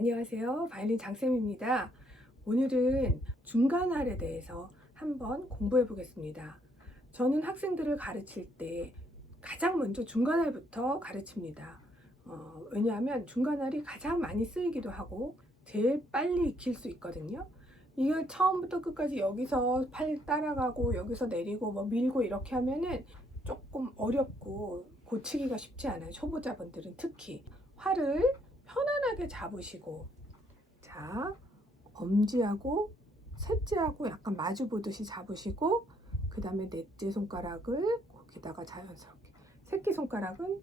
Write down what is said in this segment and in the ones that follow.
안녕하세요. 바이올린 장쌤입니다. 오늘은 중간할에 대해서 한번 공부해 보겠습니다. 저는 학생들을 가르칠 때 가장 먼저 중간할부터 가르칩니다. 어, 왜냐하면 중간할이 가장 많이 쓰이기도 하고 제일 빨리 익힐 수 있거든요. 이걸 처음부터 끝까지 여기서 팔 따라가고 여기서 내리고 뭐 밀고 이렇게 하면은 조금 어렵고 고치기가 쉽지 않아요. 초보자분들은 특히 활을 편안하게 잡으시고 자 엄지하고 셋째하고 약간 마주 보듯이 잡으시고 그 다음에 넷째 손가락을 거기다가 자연스럽게 새끼 손가락은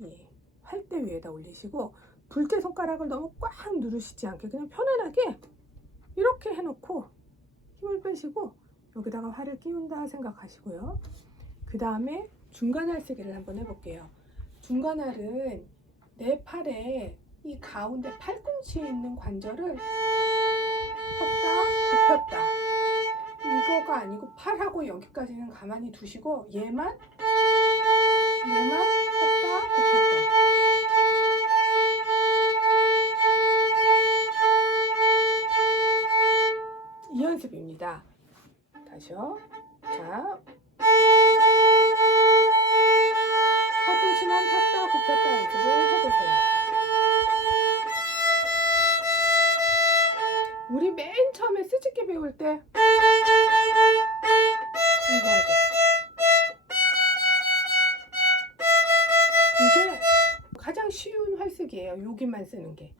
이 활대 위에다 올리시고 둘째 손가락을 너무 꽉 누르시지 않게 그냥 편안하게 이렇게 해놓고 힘을 빼시고 여기다가 활을 끼운다 생각하시고요. 그 다음에 중간할 쓰기를 한번 해볼게요. 중간할은 내 팔에 이 가운데 팔꿈치에 있는 관절을 폈다 굽혔다 이거가 아니고 팔하고 여기까지는 가만히 두시고 얘만 얘만 폈다 굽혔다 이 연습입니다. 다시요. 자, 팔꿈치만 폈다 굽혔다 연습을 해보세요. 스즈키 배울 때 하죠. 이게 가장 쉬운 활쓰기예요. 여기만 쓰는 게.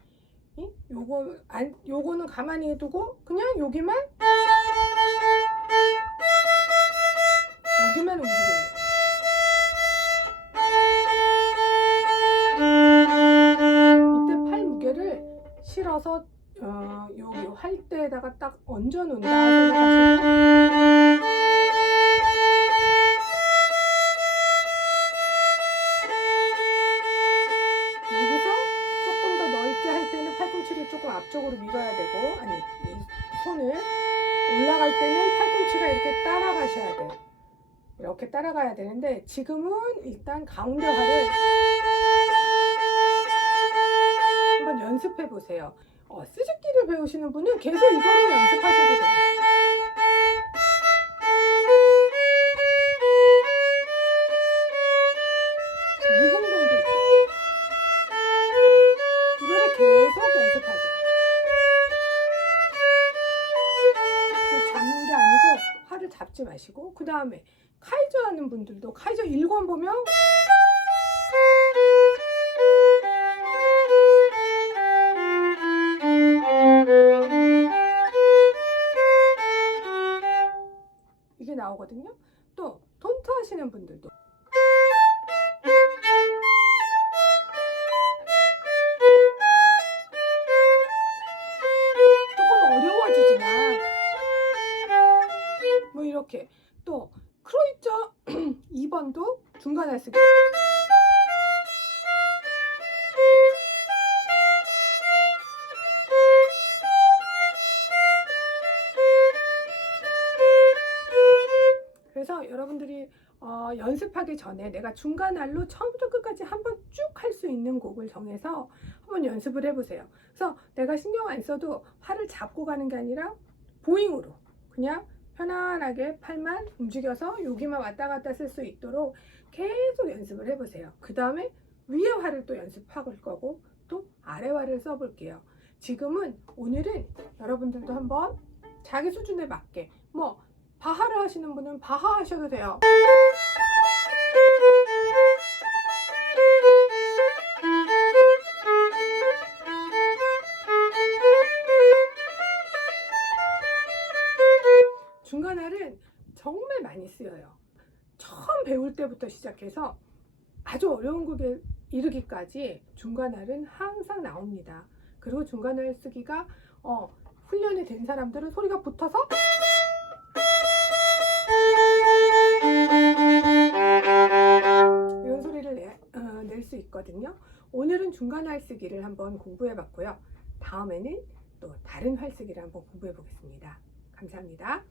이? 요거 안 요거는 가만히 해두고 그냥 여기만 여기만 거예요. 이때 팔 무게를 실어서 어, 여기 활대에다가 딱 얹어 놓는다 생각하시고 여기서 조금 더 넓게 할 때는 팔꿈치를 조금 앞쪽으로 밀어야 되고 아니 이 손을 올라갈 때는 팔꿈치가 이렇게 따라가셔야 돼요. 이렇게 따라가야 되는데 지금은 일단 가운데 활을 한번 연습해 보세요. 어, 스즈키를 배우시는 분은 계속 이거를 연습하셔도 돼요. 활을 잡지 마시고 그 다음에 카이저 하는 분들도 카이저 1권 보면 나오거든요. 또 톤트 하시는 분들도. 조금 어려워지지만 뭐 이렇게. 또 크로이처 2번도 중간에 쓰기 어, 연습하기 전에 내가 중간알로 처음부터 끝까지 한번 쭉 할 수 있는 곡을 정해서 한번 연습을 해보세요. 그래서 내가 신경 안 써도 팔을 잡고 가는 게 아니라 보잉으로 그냥 편안하게 팔만 움직여서 여기만 왔다 갔다 쓸 수 있도록 계속 연습을 해보세요. 그 다음에 위에 활을 또 연습할 거고 또 아래 활을 써볼게요. 지금은 오늘은 여러분들도 한번 자기 수준에 맞게 하시는 분은 바하 하셔도 돼요. 중간할은 정말 많이 쓰여요. 처음 배울 때부터 시작해서 아주 어려운 곡에 이르기까지 중간할은 항상 나옵니다. 그리고 중간할 쓰기가 어, 훈련이 된 사람들은 소리가 붙어서 낼수 있거든요. 오늘은 중간 활쓰기를 한번 공부해 봤고요. 다음에는 또 다른 활쓰기를 한번 공부해 보겠습니다. 감사합니다.